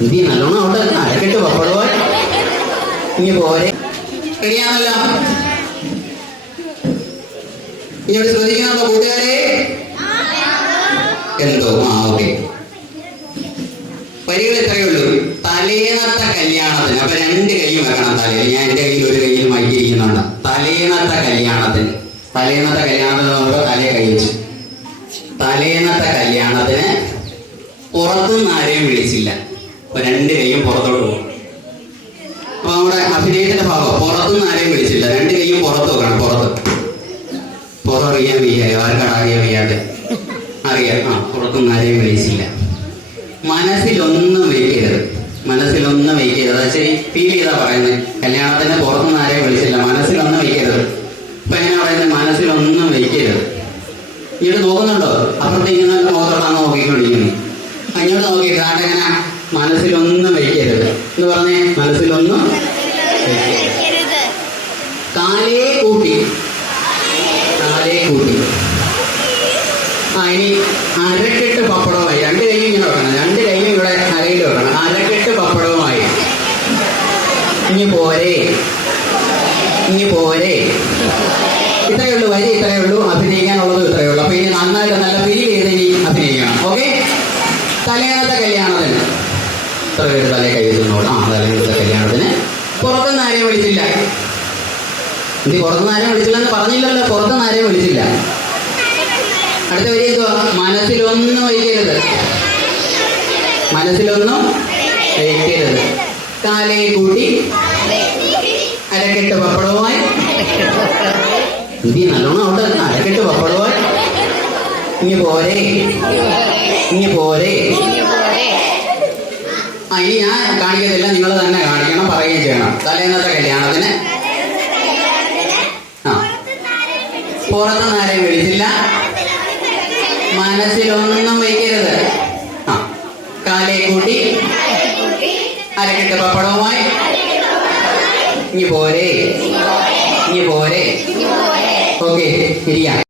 എന്തി നല്ലോണം അവിടെ അരക്കെട്ട് പപ്പടോ ഇനി പോരെ. റെഡിയാണല്ലോ? ഇനി ശ്രദ്ധിക്കുന്നുണ്ടോ കൂട്ടുകാരെ? എന്തോ ഓക്കെ. വരികൾ ഇത്രയേ ഉള്ളൂ. തലേന്നത്തെ കല്യാണത്തിന്. അപ്പൊ രണ്ട് കൈയും വെക്കണം തലയിൽ. ഞാൻ എന്റെ കയ്യിൽ ഒരു കയ്യിൽ മൈക്കിരിക്കുന്നുണ്ട്. തലേന്നത്തെ കല്യാണത്തിന്. തലേന്നത്തെ കല്യാണത്തിന് നോക്കുമ്പോൾ തലയെ കൈ വെച്ചു. തലേന്നത്തെ കല്യാണത്തിന് പുറത്തുനിന്ന് ആരെയും വിളിച്ചില്ല. അപ്പൊ രണ്ട് കൈയും പുറത്തോട്ട് പോകും. അപ്പൊ നമ്മുടെ അഭിനയത്തിന്റെ ഭാഗം പുറത്തുനിന്ന് ആരെയും വിളിച്ചില്ല. രണ്ട് കൈയും പുറത്ത് വെക്കണം. പുറത്തറിയാൻ വയ്യായോ? ആർക്കാണ് അറിയാൻ വയ്യാതെ? അറിയാം. പുറത്തുനിന്ന് ആരെയും വിളിച്ചില്ല. മനസ്സിലൊന്നും വയ്ക്കരുത്. മനസ്സിലൊന്നും വയ്ക്കരുത്. അത് ശരി ഫീൽ ചെയ്താ പറയുന്നത്. കല്യാണത്തിന് പുറത്തുനിന്ന് ആരെയും വിളിച്ചില്ല. മനസ്സിലൊന്നും വയ്ക്കരുത്. ഇപ്പൊ എങ്ങനെ പറയുന്നത്? മനസ്സിലൊന്നും വയ്ക്കരുത്. ഇങ്ങോട്ട് നോക്കുന്നുണ്ടോ? അപ്പുറത്ത് ഇങ്ങനെ മുഖത്തോട്ടാണ് നോക്കിക്കൊണ്ടിരിക്കുന്നത്. അങ്ങോട്ട് നോക്കി കാട്ടെങ്ങനെ മനസ്സിലൊന്നും വയ്ക്കരുത് എന്ന് പറഞ്ഞേ. മനസ്സിലൊന്നും കാലേ കൂട്ടി. ഇനി അരക്കെട്ട് പപ്പടവുമായി. രണ്ട് കൈയും ഇങ്ങനെ വെക്കണം. രണ്ട് കൈയും ഇവിടെ അരയിൽ വെക്കണം. അരക്കെട്ട് പപ്പടവുമായി. ഇനി പോരെ. ഇത്രയേ ഉള്ളൂ. വരി ഇത്രയേ ഉള്ളൂ. അഭിനയിക്കാനുള്ളത് ഇത്രയേ ഉള്ളൂ. അപ്പൊ ഇനി നന്നായിട്ട് നല്ല ഫീൽ ചെയ്ത് ഇനി അഭിനയിക്കണം. ഓക്കെ? തലേന്നത്തെ കല്യാണത്തിന് ഇത്ര പേര് തലേ കഴിയുന്നോളൂ. തലേന്നത്തെ കല്യാണത്തിന് പുറത്തുനിന്ന് ആരെയും വിളിച്ചില്ല. ഇനി പുറത്തുനിന്ന് ആരെയും വിളിച്ചില്ലെന്ന് പറഞ്ഞില്ലല്ലോ. പുറത്തുനിന്ന് ആരെയും വിളിച്ചില്ല. അടുത്ത വരി എന്തുവാ? മനസ്സിലൊന്നും വയ്ക്കരുത്. കാലേ കൂട്ടി അരക്കെട്ട് പപ്പടവുമായി. എന്തി നല്ലോണം അവിടെ അരക്കെട്ട് പപ്പടവുമായി. ഇനി പോരെ. ഇനി ഞാൻ കാണിക്കത്തില്ല. നിങ്ങൾ തന്നെ കാണിക്കണം, പറയുകയും ചെയ്യണം. തലേന്നത്തെ കല്യാണത്തിന് പുറത്തുനിന്ന് ആരെയും വിളിച്ചില്ല. മനസ്സിലൊന്നും വയ്ക്കരുത്. കാലേ കൂട്ടി അരക്കെട്ട് പപ്പടവുമായി. ഇനി പോരെ. ഓക്കെ, ശരിയാ.